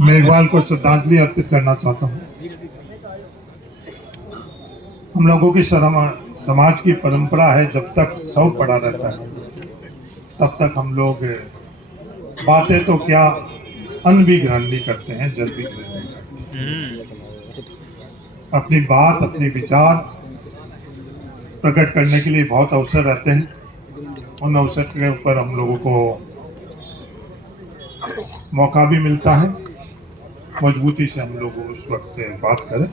मेघवाल को श्रद्धांजलि अर्पित करना चाहता हूँ। हम लोगों की समाज की परंपरा है, जब तक शव पड़ा रहता है तब तक हम लोग बातें तो क्या अन्न भी ग्रहण नहीं करते हैं, जल भी ग्रहण नहीं करते। अपनी बात, अपने विचार प्रकट करने के लिए बहुत अवसर रहते हैं। उन अवसर के ऊपर हम लोगों को मौका भी मिलता है, मजबूती से हम लोग उस वक्त बात करें।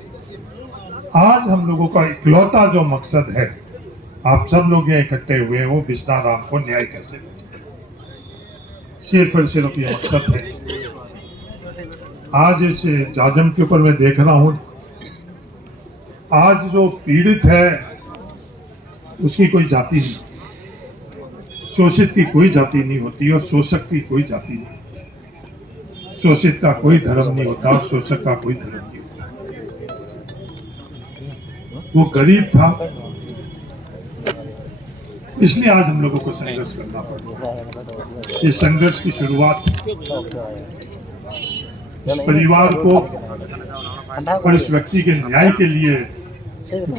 आज हम लोगों का इकलौता जो मकसद है, आप सब लोग ये इकट्ठे हुए हैं, वो बिस्ना राम को न्याय कैसे मिले, सिर्फ और सिर्फ ये मकसद है। आज इस जाजम के ऊपर मैं देख रहा हूं, आज जो पीड़ित है उसकी कोई जाति नहीं, शोषित की कोई जाति नहीं होती और शोषक की कोई जाति नहीं होती। शोषित का कोई धर्म नहीं होता और शोषक का कोई धर्म नहीं होता। वो गरीब था, इसलिए आज हम लोगों को संघर्ष करना पड़ा। इस संघर्ष की शुरुआत इस परिवार को और इस व्यक्ति के न्याय के लिए,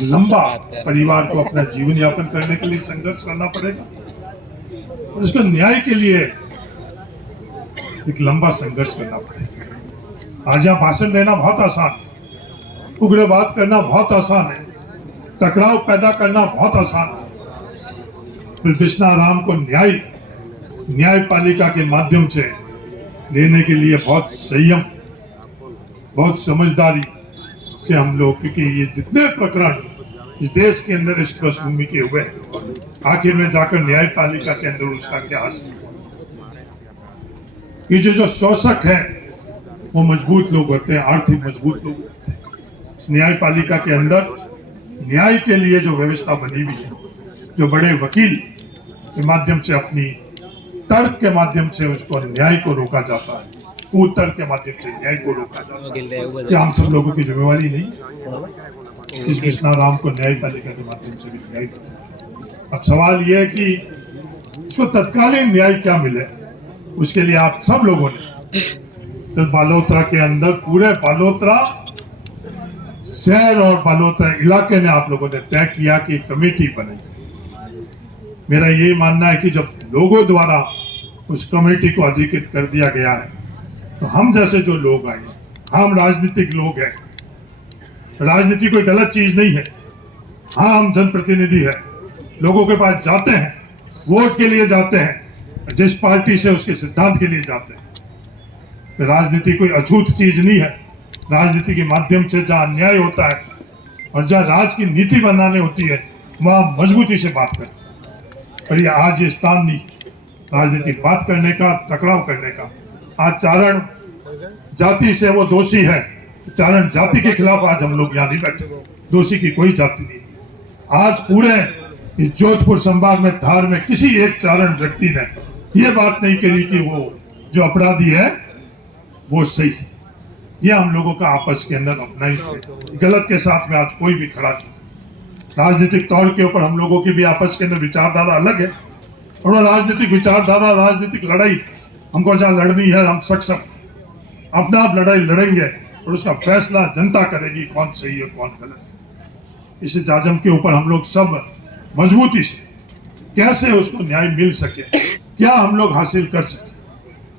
लंबा परिवार को अपना जीवन यापन करने के लिए संघर्ष करना पड़ेगा और इसके न्याय के लिए एक लंबा संघर्ष करना पड़ेगा। आज यहाँ भाषण देना बहुत आसान है, उग्रवाद करना बहुत आसान है, टकराव पैदा करना बहुत आसान है। फिर बिस्ना राम को न्यायपालिका के माध्यम से लेने के लिए बहुत संयम, बहुत समझदारी से हम लोग, क्योंकि ये जितने प्रकरण इस देश के अंदर इस पृष्ठभूमि के हुए, आखिर में जाकर न्यायपालिका के अंदर उसका क्या हासिल। ये जो शोषक है वो मजबूत लोग होते हैं, आर्थिक मजबूत लोग होते हैं। इस न्यायपालिका के अंदर न्याय के लिए जो व्यवस्था बनी हुई है, जो बड़े वकील के माध्यम से, अपनी तर्क के माध्यम से उसको न्याय को रोका जाता है, उत्तर के माध्यम से न्याय को रोका जाता है, क्या हम सब लोगों की जिम्मेवारी नहीं? इस बिस्ना राम को न्यायपालिका के माध्यम से भी न्याय करना। अब सवाल यह है कि इसको तत्कालीन न्याय क्या मिले, उसके लिए आप सब लोगों ने तो बालोतरा के अंदर, पूरे बालोतरा शहर और बालोतरा इलाके ने, आप लोगों ने तय किया कि कमेटी बनेगी। मेरा यही मानना है कि जब लोगों द्वारा उस कमेटी को अधिकृत कर दिया गया है, तो हम जैसे जो लोग आए, हम राजनीतिक लोग हैं, राजनीति कोई गलत चीज नहीं है। हाँ, हम जनप्रतिनिधि है, लोगों के पास जाते हैं, वोट के लिए जाते हैं, जिस पार्टी से उसके सिद्धांत के लिए जाते हैं। राजनीति कोई अछूत चीज नहीं है। राजनीति के माध्यम से जहां अन्याय होता है और जहां राज की नीति बनाने होती है, वहां मजबूती से बात करते हैं। पर ये आज ये स्थान नहीं राजनीतिक बात करने का, टकराव करने का। आज चारण जाति से वो दोषी है, चारण जाति के खिलाफ आज हम लोग यहाँ नहीं बैठे। दोषी की कोई जाति नहीं। आज पूरे इस जोधपुर संभाग में, धार में किसी एक चारण व्यक्ति ने ये बात नहीं करी कि वो जो अपराधी है वो सही है। ये हम लोगों का आपस के अंदर अपना ही गलत के साथ में आज कोई भी खड़ा नहीं। राजनीतिक तौर के ऊपर हम लोगों की भी आपस के अंदर विचारधारा अलग है, और राजनीतिक विचारधारा, राजनीतिक लड़ाई हमको जहाँ लड़नी है, हम सक्षम अपना आप लड़ाई लड़ेंगे और उसका फैसला जनता करेगी कौन सही है कौन गलत। इस जाजम के ऊपर हम लोग सब मजबूती से कैसे उसको न्याय मिल सके, क्या हम लोग हासिल कर सके,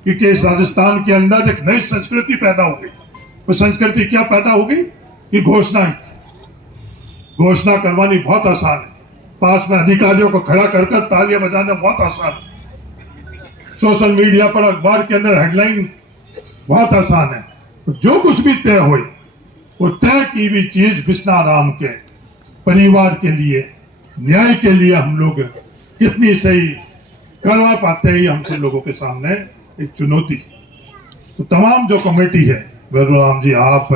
क्योंकि इस राजस्थान के अंदर एक नई संस्कृति पैदा हो गई। वो संस्कृति क्या पैदा हो गई कि घोषणा करवानी बहुत आसान है, पास में अधिकारियों को खड़ा कर तालियां बजाना बहुत आसान है, सोशल मीडिया पर, अखबार के अंदर हेडलाइन बहुत आसान है। जो कुछ भी तय हुई, वो तय की भी चीज बिस्ना राम के परिवार के लिए, न्याय के लिए हम लोग कितनी सही करवा पाते हैं, हमसे लोगों के सामने एक चुनौती। तो तमाम जो कमेटी है, राम जी, आप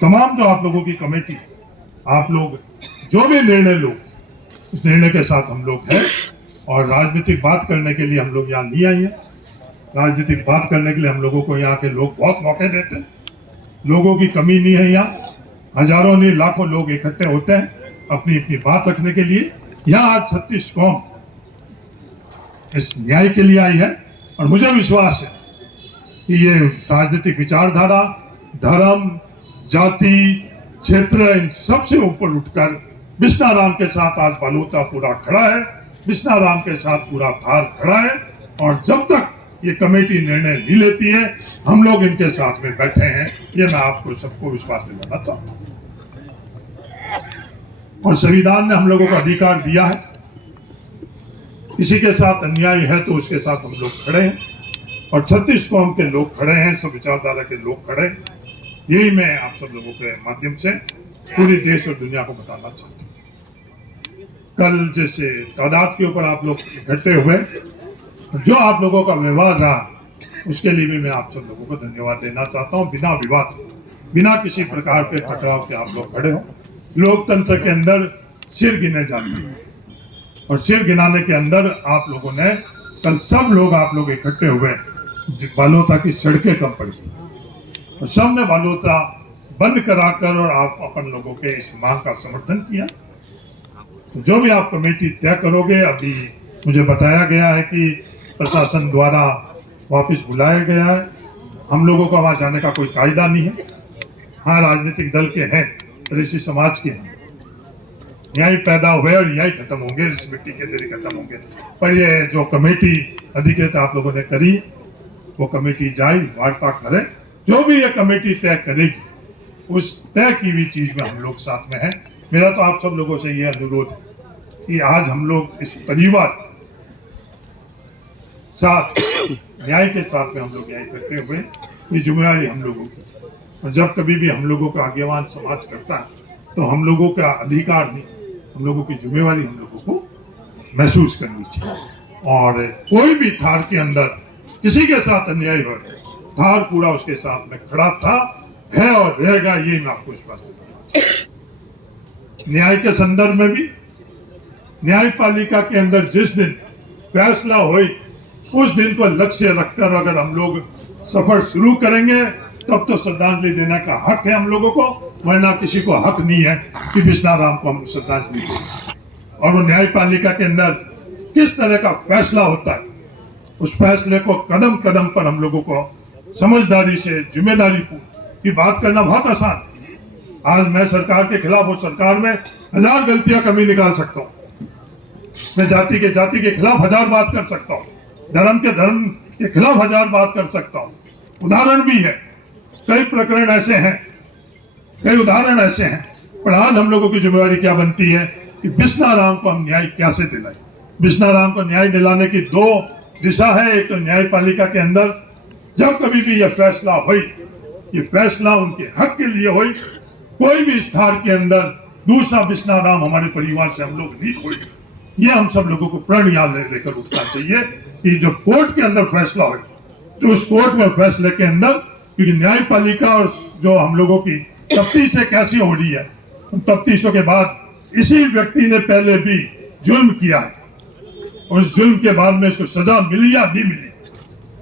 तमाम जो आप लोगों की कमेटी, आप लोग जो भी निर्णय लो, उस निर्णय के साथ हम लोग हैं। और राजनीतिक बात करने के लिए हम लोग यहाँ नहीं आए हैं। राजनीतिक बात करने के लिए हम लोगों को यहाँ के लोग बहुत मौके देते हैं, लोगों की कमी नहीं है। यहाँ हजारों नहीं लाखों लोग इकट्ठे होते हैं अपनी अपनी बात रखने के लिए। यहाँ आज 36 कौम इस न्याय के लिए आई है, और मुझे विश्वास है कि ये राजनीतिक विचारधारा, धर्म, जाति, क्षेत्र, इन सबसे ऊपर उठकर बिश्नाराम के साथ आज बालोता पूरा खड़ा है, बिश्नाराम के साथ पूरा थार खड़ा है। और जब तक ये कमेटी निर्णय नहीं लेती है, हम लोग इनके साथ में बैठे हैं, ये मैं आपको सबको विश्वास दिलाना चाहता हूं। और संविधान ने हम लोगों को अधिकार दिया है, किसी के साथ अन्याय है तो उसके साथ हम लोग खड़े हैं, और 36 कौम के लोग खड़े हैं, सब विचारधारा के लोग खड़े हैं। यही मैं आप सब लोगों के माध्यम से पूरे देश और दुनिया को बताना चाहता हूँ। कल जैसे तादाद के ऊपर आप लोग इकट्ठे हुए, जो आप लोगों का व्यवहार रहा, उसके लिए भी मैं आप सब लोगों को धन्यवाद देना चाहता हूँ। बिना विवाद, बिना किसी प्रकार के टकराव के आप लोग खड़े हो। लोकतंत्र के अंदर सिर गिने जाते हैं, और सिर गिनाने के अंदर आप लोगों ने कल सब लोग आप लोग इकट्ठे हुए, बालोता की सड़कें कम पड़ी और सबने बालोता बंद कराकर और आप अपन लोगों के इस मांग का समर्थन किया। जो भी आप कमेटी तय करोगे, अभी मुझे बताया गया है कि प्रशासन द्वारा वापस बुलाया गया है। हम लोगों का वहां जाने का कोई कायदा नहीं है। हाँ, राजनीतिक दल के हैं, ऋषि समाज के हैं, यही पैदा हुए और यही खत्म होंगे, इस मिट्टी के अंदर ही खत्म होंगे। पर ये जो कमेटी अधिकृत आप लोगों ने करी, वो कमेटी जाए, वार्ता करे, जो भी ये कमेटी तय करेगी, उस तय की हुई चीज में हम लोग साथ में हैं। मेरा तो आप सब लोगों से ये अनुरोध है कि आज हम लोग इस परिवार साथ न्याय के साथ में हम लोग न्याय करते हुए, ये जिम्मेवारी हम लोगों की। और जब कभी भी हम लोगों का आगेवान समाज करता है तो हम लोगों का अधिकार नहीं, हम लोगों की जिम्मेवारी हम लोगों को महसूस करनी चाहिए। और कोई भी थार के अंदर किसी के साथ अन्याय हो, थार पूरा उसके साथ में खड़ा था, है और रहेगा, ये मैं आपको विश्वास देता हूं। न्याय के संदर्भ में भी न्यायपालिका के अंदर जिस दिन फैसला हो, उस दिन को लक्ष्य रखकर अगर हम लोग सफर शुरू करेंगे, तब तो श्रद्धांजलि देने का हक है हम लोगों को, वरना किसी को हक नहीं है कि बिश्नाराम को हम श्रद्धांजलि दें। और वो न्यायपालिका के अंदर किस तरह का फैसला होता है, उस फैसले को कदम कदम पर हम लोगों को समझदारी से, जिम्मेदारी की बात करना बहुत आसान है। आज मैं सरकार के खिलाफ हूं, सरकार में 1000 गलतियां कमी निकाल सकता हूं, मैं जाति के खिलाफ 1000 बात कर सकता हूं, धर्म के खिलाफ 1000 बात कर सकता हूं। उदाहरण भी है, कई प्रकरण ऐसे हैं, कई उदाहरण ऐसे हैं। पर आज हम लोगों की जिम्मेवारी क्या बनती है कि बिश्नाराम को हम न्याय कैसे दिलाएं। बिश्नाराम को न्याय दिलाने की 2 दिशा है। एक तो न्यायपालिका के अंदर जब कभी भी यह फैसला हो, ये फैसला उनके हक के लिए हो, कोई भी इस थार के अंदर दूसरा बिश्नाराम हमारे परिवार से हम लोग नहीं खोए। ये हम सब लोगों को प्रण याद लेकर उठना चाहिए कि जो कोर्ट के अंदर फैसला हो, तो उस कोर्ट में फैसले के अंदर, क्योंकि न्यायपालिका और जो हम लोगों की तफ्तीशें कैसी हो रही है, उन तफ्तीशों के बाद इसी व्यक्ति ने पहले भी जुल्म किया है, और उस जुल्म के बाद में इसको सजा मिली या नहीं मिली,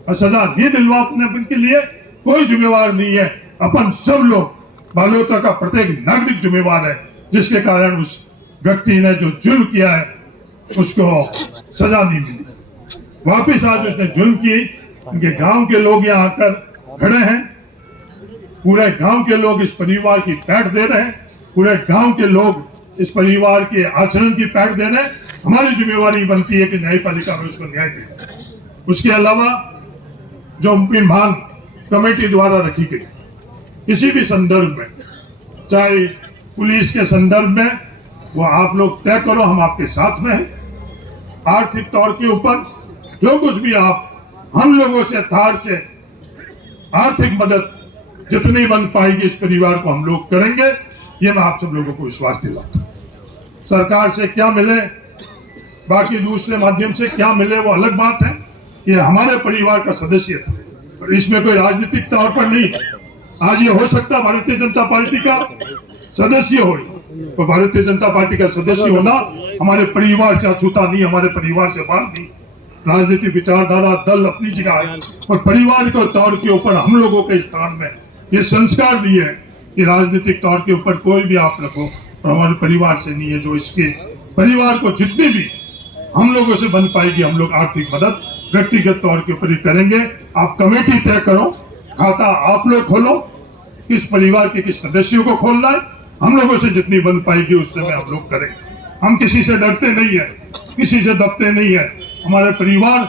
और सजा नहीं दिलवाने के लिए कोई जिम्मेवार नहीं है। अपन सब लोग, बालोता का प्रत्येक नागरिक जिम्मेवार है, जिसके कारण उस व्यक्ति ने जो जुल्म किया है उसको सजा नहीं मिली। वापिस आज उसने जुल्म की, उनके गांव के लोग यहाँ आकर खड़े हैं, पूरे गांव के लोग इस परिवार की पैठ दे रहे हैं, पूरे गांव के लोग इस परिवार के आचरण की पैठ दे रहे हैं। हमारी जिम्मेवारी बनती है कि न्यायपालिका में उसको न्याय दें। उसके अलावा जो मांग कमेटी द्वारा रखी गई, किसी भी संदर्भ में, चाहे पुलिस के संदर्भ में, वो आप लोग तय करो, हम आपके साथ में हैं। आर्थिक तौर के ऊपर जो कुछ भी आप हम लोगों से, थार से आर्थिक मदद जितनी बन पाएगी इस परिवार को हम लोग करेंगे, ये मैं आप सब लोगों को विश्वास दिलाता हूं। सरकार से क्या मिले, बाकी दूसरे माध्यम से क्या मिले, वो अलग बात है। ये हमारे परिवार का सदस्य था, और इसमें कोई राजनीतिक तौर पर नहीं। आज ये हो सकता भारतीय जनता पार्टी का सदस्य हो, तो भारतीय जनता पार्टी का सदस्य होना हमारे परिवार से अछूता नहीं, हमारे परिवार से बाहर नहीं। राजनीतिक विचारधारा, दल अपनी जगह है, और परिवार के तौर के ऊपर हम लोगों के स्थान में ये संस्कार दिए हैं कि राजनीतिक तौर के ऊपर कोई भी आप रखो, तो हमारे परिवार से नहीं है। जो इसके परिवार को जितनी भी हम लोगों से बन पाएगी, हम लोग आर्थिक मदद व्यक्तिगत तौर के ऊपर ही करेंगे। आप कमेटी तय करो, खाता आप लोग खोलो, किस परिवार के किस सदस्यों को खोलना है, हम लोगों से जितनी बन पाएगी उस समय हम लोग करें। हम किसी से डरते नहीं है, किसी से दबते नहीं है। हमारे परिवार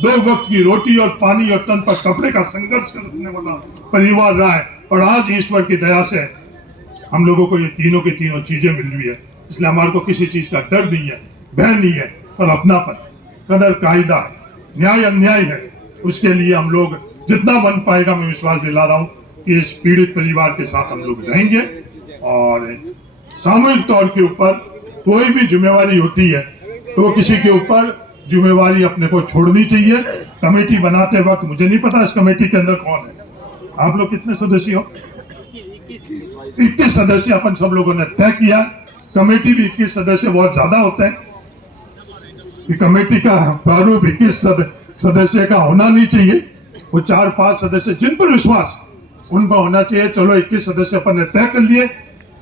2 वक्त की रोटी और पानी और तन पर कपड़े का संघर्ष करने वाला परिवार रहा है, और आज ईश्वर की दया से हम लोगों को ये तीनों की तीनों चीजें मिल रही है। इसलिए हमारे को किसी चीज का डर नहीं है, भय नहीं है, और अपनापन, कदर, कायदा है, न्याय अन्याय है। उसके लिए हम लोग जितना बन पाएगा, मैं विश्वास दिला रहा हूं कि इस पीड़ित परिवार के साथ हम लोग रहेंगे। और सामूहिक तौर के ऊपर कोई भी जिम्मेवारी होती है तो वो किसी के ऊपर जिम्मेवारी अपने को छोड़नी चाहिए। कमेटी बनाते वक्त मुझे नहीं पता इस कमेटी के अंदर कौन है, आप लोग कितने सदस्य हो? 21 सदस्य अपन सब लोगों ने तय किया। कमेटी भी 21 सदस्य बहुत ज्यादा होते हैं कि कमेटी का प्रारूप 21 सदस्य का होना नहीं चाहिए। वो 4-5 सदस्य जिन पर विश्वास उन पर होना चाहिए। चलो 21 सदस्य अपन ने तय कर लिए,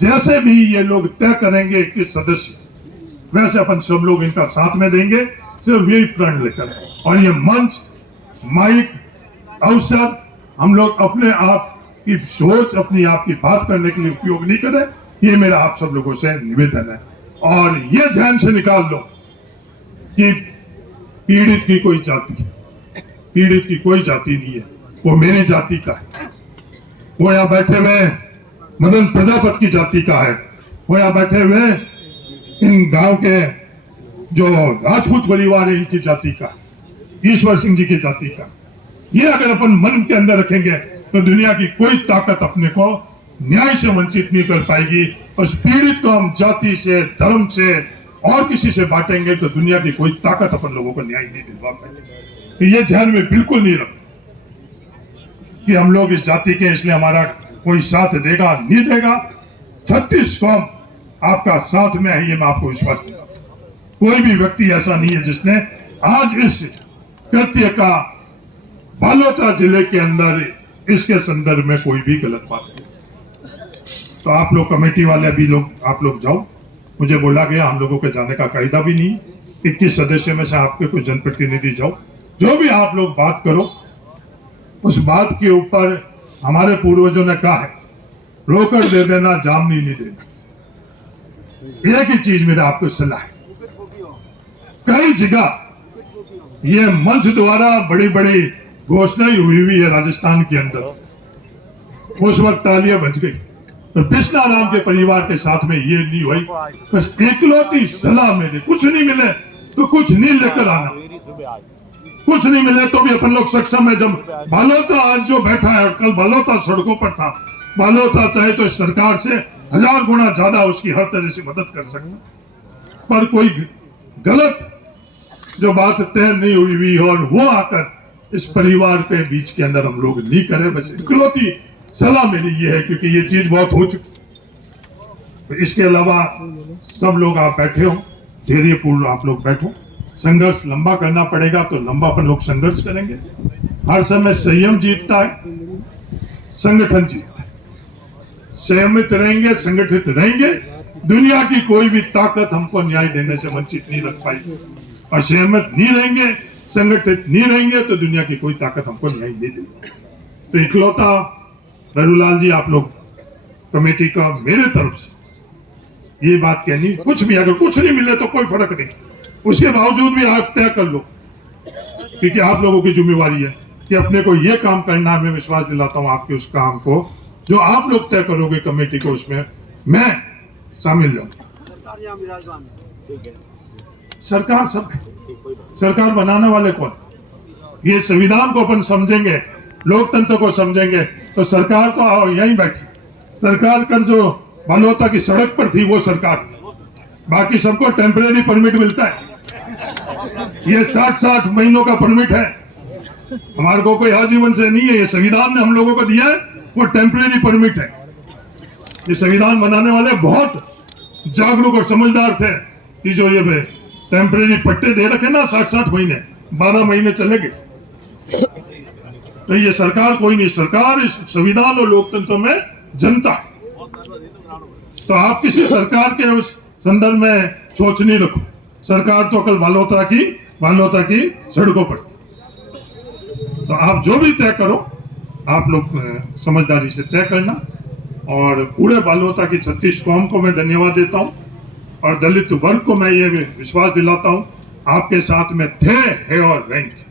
जैसे भी ये लोग तय करेंगे 21 सदस्य, वैसे अपन सब लोग इनका साथ में देंगे, सिर्फ यही प्रण लेकर। और ये मंच, माइक, अवसर हम लोग अपने आप की सोच, अपनी आप की बात करने के लिए उपयोग नहीं करें। ये मेरा आप सब लोगों से निवेदन है। और ये ध्यान से निकाल लो कि पीड़ित की कोई जाति नहीं है, वो मेरी जाति का है। वो यहाँ बैठे हुए मदन प्रजापति की जाति का है, वो यहाँ बैठे हुए इन गांव के जो राजपूत परिवार है इनकी जाति का, ईश्वर सिंह जी की जाति का। ये अगर अपन मन के अंदर रखेंगे तो दुनिया की कोई ताकत अपने को न्याय से वंचित नहीं कर पाएगी। उस पीड़ित को हम जाति से, धर्म से और किसी से बांटेंगे तो दुनिया की कोई ताकत अपन लोगों को न्याय नहीं दिलवा पाएगी। तो ये ध्यान में बिल्कुल नहीं रख कि हम लोग इस जाति के, इसलिए हमारा कोई साथ देगा नहीं देगा। 36 कौम आपका साथ में है, ये मैं आपको विश्वास दूंगा। कोई भी व्यक्ति ऐसा नहीं है जिसने आज इस कृत्य का बालोतरा जिले के अंदर इसके संदर्भ में कोई भी गलत बात की। तो आप लोग कमेटी वाले भी लोग, आप लोग जाओ। मुझे बोला गया, हम लोगों के जाने का कायदा भी नहीं। 21 सदस्य में से आपके कुछ जनप्रतिनिधि जाओ, जो भी आप लोग बात करो उस बात के ऊपर हमारे पूर्वजों ने कहा है, रोकर दे देना, जामनी नहीं देना। एक ही चीज मेरा आपको सलाह है, कई जगह ये मंच द्वारा बड़ी बड़ी घोषणाएं हुई है राजस्थान के अंदर, उस वक्त तालियां बज गई। तो बिस्ना राम के परिवार के साथ में ये नहीं हुई। बस एकलौती सलाह मेरी, कुछ नहीं मिले तो कुछ नहीं लेकर आना, कुछ नहीं मिले तो भी अपन लोग सक्षम है। जब बालोता आज जो बैठा है और कल बालोता सड़कों पर था, बालोता चाहे तो सरकार से 1000 गुना ज्यादा उसकी हर तरह से मदद कर सकता, पर कोई गलत जो बात तय नहीं हुई और वो आकर इस परिवार के बीच के अंदर हम लोग नहीं करें। बस इकलौती सलाह मेरी ये है, क्योंकि ये चीज बहुत हो चुकी। इसके अलावा सब लोग आप बैठे हो, धैर्यपूर्ण आप लोग बैठो। संघर्ष लंबा करना पड़ेगा तो लंबा अपन लोग संघर्ष करेंगे। हर समय संयम जीतता है, संगठन जीतता है। संयमित रहेंगे, संगठित रहेंगे, दुनिया की कोई भी ताकत हमको न्याय देने से वंचित नहीं रख पाएगी। और संयमित नहीं रहेंगे, संगठित नहीं रहेंगे तो दुनिया की कोई ताकत हमको न्याय नहीं देगी। तो इकलौता रघुलाल जी, आप लोग कमेटी का मेरे तरफ से ये बात कहनी, कुछ भी अगर कुछ नहीं मिले तो कोई फर्क नहीं, उसके बावजूद भी आप तय कर लो, क्योंकि आप लोगों की जिम्मेवारी है कि अपने को ये काम करना है। मैं विश्वास दिलाता हूं आपके उस काम को जो आप लोग तय करोगे कमेटी को, उसमें मैं शामिल रहूंगा। सरकार सब है, सरकार बनाने वाले कौन? ये संविधान को अपन समझेंगे, लोकतंत्र को समझेंगे तो सरकार तो यहीं बैठी। सरकार कर जो बालोता की सड़क पर थी वो सरकार थी, बाकी सबको टेम्परेरी परमिट मिलता है। ये 60-60 महीनों का परमिट है, हमारे को कोई आजीवन से नहीं है। ये संविधान ने हम लोगों को दिया है, वो टेम्परेरी परमिट है। ये संविधान बनाने वाले बहुत जागरूक और समझदार थे कि जो ये टेम्परेरी पट्टे दे रखे ना 60-60 महीने, 12 महीने चलेंगे। तो ये सरकार कोई नहीं, सरकार इस संविधान और लोकतंत्र में जनता है। तो आप किसी सरकार के उस संदर्भ में सोच नहीं रखो। सरकार तो कल बालोता की सड़कों पर थी, तो आप जो भी तय करो, आप लोग समझदारी से तय करना। और पूरे बालोता की 36 कौम को मैं धन्यवाद देता हूं और दलित वर्ग को मैं ये विश्वास दिलाता हूं, आपके साथ में थे, है और रहेंगे।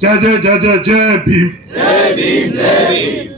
जय जय जय जय जय भीम। जय भीम, जय भीम।